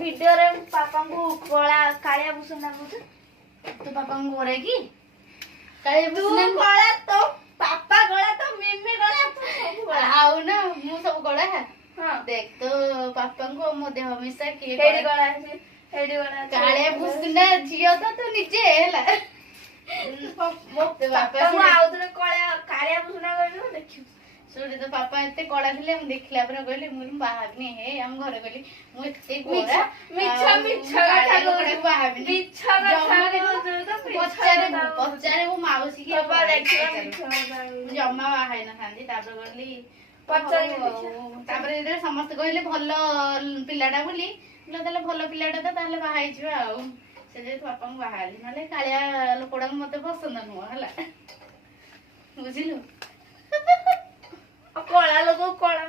video रे पापा को कला कालिया भूषण नागुछ तू पापा को करे कि काले तू भूषण कला तो पापा कला तो मिमी कला तो सब कला आउ ना मु सब कला हां देख तो पापा को मो देह हमेशा के हेडी कला है हेडी कला काले भूषण झियो तो तू निजे हैला मो पापा को आउतरे कला कालिया भूषण गइलो देखियो सुड़ी तो पापा एते कड़ा थिले मु देखला पर कहले मु बाहाबनी हे हम घरे कहली मु एते गोरा मिच्छा मिच्छा कथा को बाहाबनी मिच्छा कथा पचारे वो माउसी की पापा देखियो मिच्छा जम्मा बाहाई ना थांदी तापर कहली पचारे तापर एते समस्त कहले भलो पिलाडा बोली ताले भलो पिलाडा तो ताले बाहाई छिवा आ से जे पापा को बाहाली माले कालिया लोकड़ा मते पसंद नुवा हला बुझिलु कला लोग कला